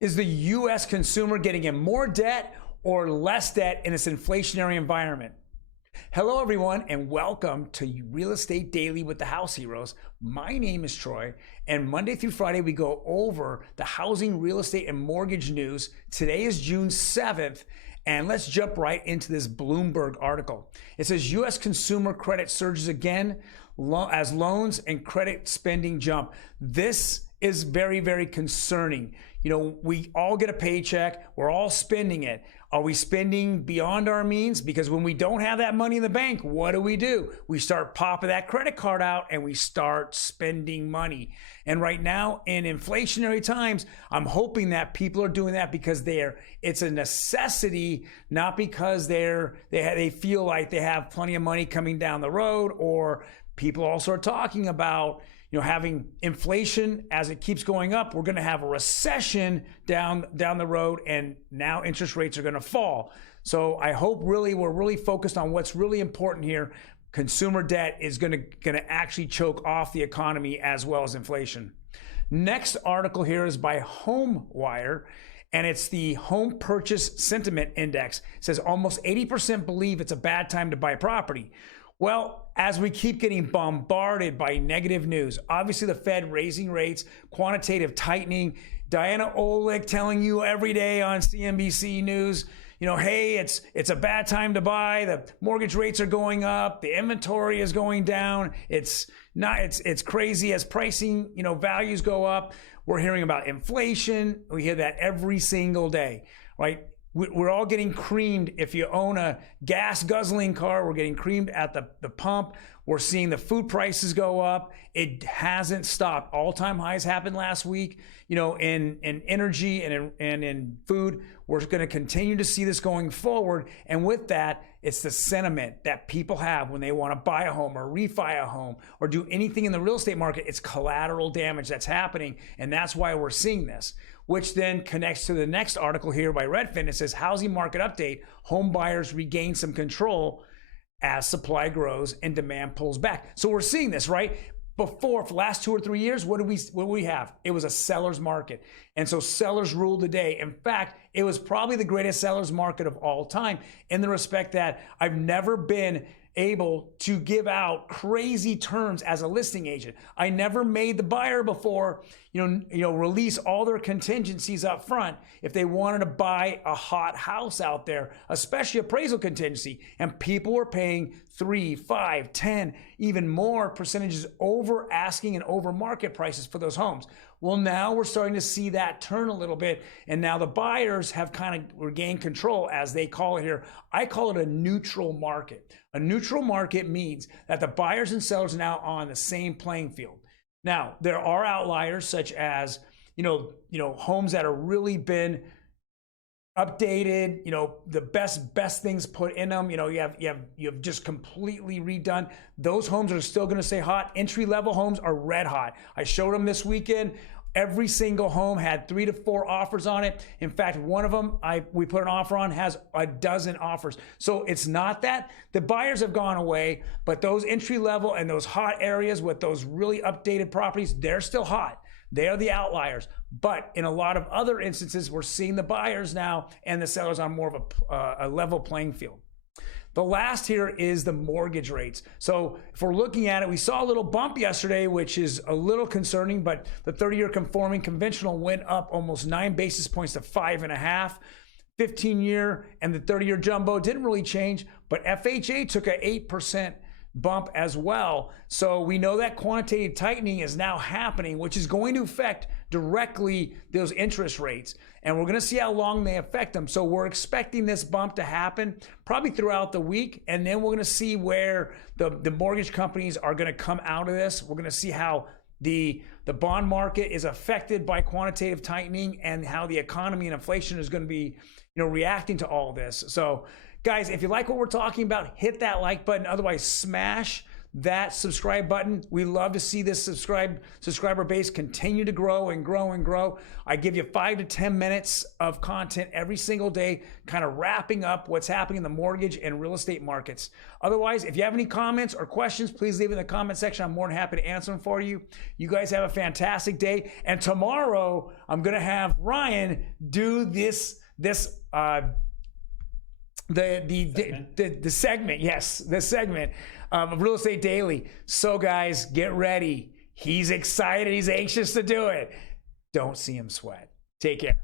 Is the U.S. consumer getting in more debt or less debt in this inflationary environment? Hello, everyone, and welcome to Real Estate Daily with the House Heroes. My name is Troy, and Monday through Friday, we go over the housing, real estate, and mortgage news. Today is June 7th, and let's jump right into this Bloomberg article. It says U.S. consumer credit surges again as loans and credit spending jump. This is very, very concerning. You know, we all get a paycheck. We're all spending it. Are we spending beyond our means? Because when we don't have that money in the bank, what do? We start popping that credit card out and we start spending money. And right now in inflationary times, I'm hoping that people are doing that because it's a necessity, not because they feel like they have plenty of money coming down the road. Or people also are talking about, you know, having inflation as it keeps going up. We're going to have a recession down the road, and now interest rates are going to fall. So I hope we're really focused on what's really important here. Consumer debt is going to actually choke off the economy as well as inflation. Next article here is by HomeWire, and it's the Home Purchase Sentiment Index. It says almost 80% believe it's a bad time to buy property. Well, as we keep getting bombarded by negative news, obviously the Fed raising rates, quantitative tightening, Diana Olick telling you every day on CNBC News, you know, hey, it's a bad time to buy. The mortgage rates are going up. The inventory is going down. It's crazy as pricing, you know, values go up. We're hearing about inflation. We hear that every single day, right? We're all getting creamed. If you own a gas guzzling car, we're getting creamed at the pump. We're seeing the food prices go up. It hasn't stopped. All-time highs happened last week, you know, in energy and in food. We're going to continue to see this going forward. And with that, it's the sentiment that people have when they want to buy a home or refi a home or do anything in the real estate market. It's collateral damage that's happening. And that's why we're seeing this, which then connects to the next article here by Redfin. It says housing market update, home buyers regain some control as supply grows and demand pulls back. So we're seeing this, right? Before, for the last 2 or 3 years, what do we have? It was a seller's market. And so sellers ruled the day. In fact, it was probably the greatest seller's market of all time, in the respect that I've never been able to give out crazy terms as a listing agent. I never made the buyer before, release all their contingencies up front if they wanted to buy a hot house out there, especially appraisal contingency. And people were paying 3, 5, 10, even more percentages over asking and over market prices for those homes. Well, now we're starting to see that turn a little bit. And now the buyers have kind of regained control, as they call it here. I call it a neutral market. A neutral market means that the buyers and sellers are now on the same playing field. Now, there are outliers such as, homes that are really been updated, the best things put in them. You have just completely redone. Those homes are still going to stay hot. Entry level homes are red hot. I showed them this weekend. Every single home had 3 to 4 offers on it. In fact, one of them we put an offer on has a dozen offers. So it's not that the buyers have gone away, but those entry level and those hot areas with those really updated properties, they're still hot. They are the outliers. But in a lot of other instances, we're seeing the buyers now and the sellers on more of a level playing field. The last here is the mortgage rates. So if we're looking at it, we saw a little bump yesterday, which is a little concerning, but the 30-year conforming conventional went up almost 9 basis points to 5.5. 15-year and the 30-year jumbo didn't really change, but FHA took an 8% bump as well. So we know that quantitative tightening is now happening, which is going to affect directly those interest rates. And we're going to see how long they affect them. So we're expecting this bump to happen probably throughout the week. And then we're going to see where the mortgage companies are going to come out of this. We're going to see how the bond market is affected by quantitative tightening and how the economy and inflation is going to be, reacting to all this. So guys, if you like what we're talking about, hit that like button. Otherwise, smash that subscribe button. We love to see this subscriber base continue to grow and grow and grow. I give you 5 to 10 minutes of content every single day, kind of wrapping up what's happening in the mortgage and real estate markets. Otherwise, if you have any comments or questions, please leave in the comment section. I'm more than happy to answer them for you. You guys have a fantastic day. And tomorrow, I'm going to have Ryan do the segment of Real Estate Daily. So guys, get ready. He's excited. He's anxious to do it. Don't see him sweat. Take care.